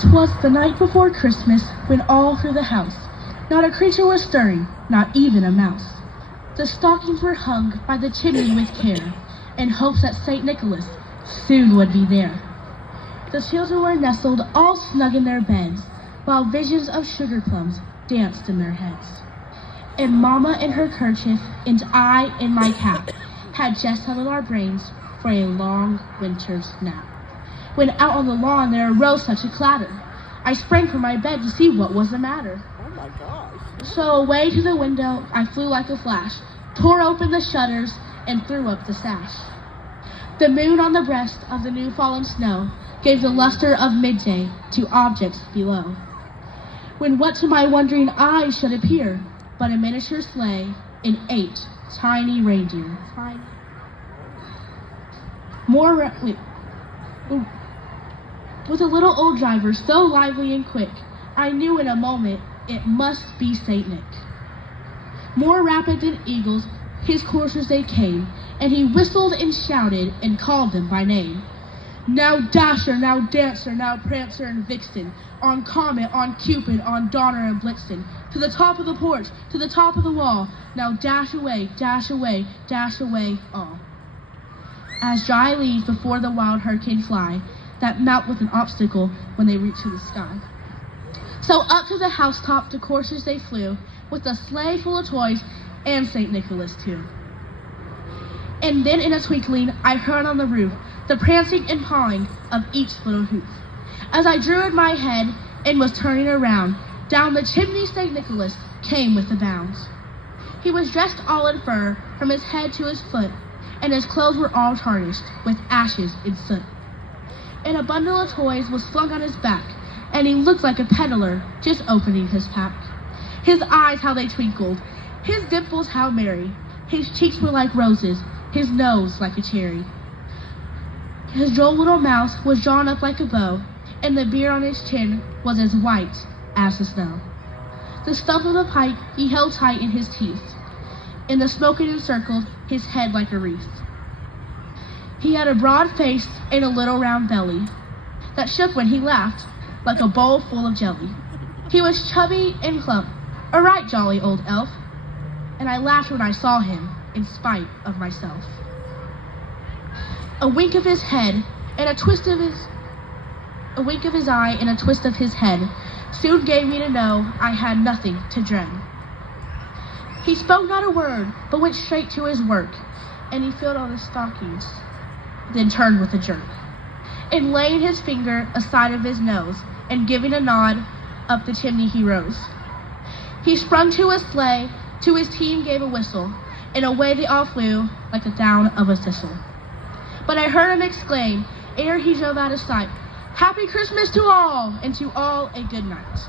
'Twas the night before Christmas, when all through the house not a creature was stirring, not even a mouse. The stockings were hung by the chimney with care, in hopes that St. Nicholas soon would be there. The children were nestled all snug in their beds, while visions of sugar plums danced in their heads. And Mama in her kerchief, and I in my cap, had just settled our brains for a long winter's nap. When out on the lawn there arose such a clatter, I sprang from my bed to see what was the matter. Oh my gosh. So away to the window I flew like a flash, tore open the shutters, and threw up the sash. The moon on the breast of the new fallen snow gave the luster of midday to objects below. When what to my wondering eyes should appear but a miniature sleigh and 8 tiny reindeer. With a little old driver so lively and quick, I knew in a moment it must be Saint Nick. More rapid than eagles, his coursers they came, and he whistled and shouted and called them by name. Now Dasher, now Dancer, now Prancer and Vixen, on Comet, on Cupid, on Donner and Blitzen, to the top of the porch, to the top of the wall, now dash away, all. As dry leaves before the wild hurricane fly, that melt with an obstacle when they reach to the sky. So up to the housetop the coursers they flew, with a sleigh full of toys and St. Nicholas too. And then in a twinkling I heard on the roof the prancing and pawing of each little hoof. As I drew in my head and was turning around, down the chimney St. Nicholas came with a bound. He was dressed all in fur from his head to his foot, and his clothes were all tarnished with ashes and soot. And a bundle of toys was flung on his back, and he looked like a peddler just opening his pack. His eyes how they twinkled, his dimples how merry, his cheeks were like roses, his nose like a cherry. His droll little mouth was drawn up like a bow, and the beard on his chin was as white as the snow. The stump of the pipe he held tight in his teeth, and the smoke it encircled his head like a wreath. He had a broad face and a little round belly that shook when he laughed like a bowl full of jelly. He was chubby and plump, a right jolly old elf, and I laughed when I saw him in spite of myself. A wink of his head and a twist of his eye and a twist of his head soon gave me to know I had nothing to dread. He spoke not a word, but went straight to his work, and he filled all the stockings, then turned with a jerk, and laying his finger aside of his nose, and giving a nod, up the chimney he rose. He sprung to his sleigh, to his team gave a whistle, and away they all flew like the down of a thistle. But I heard him exclaim, ere he drove out of sight, "Happy Christmas to all, and to all a good night."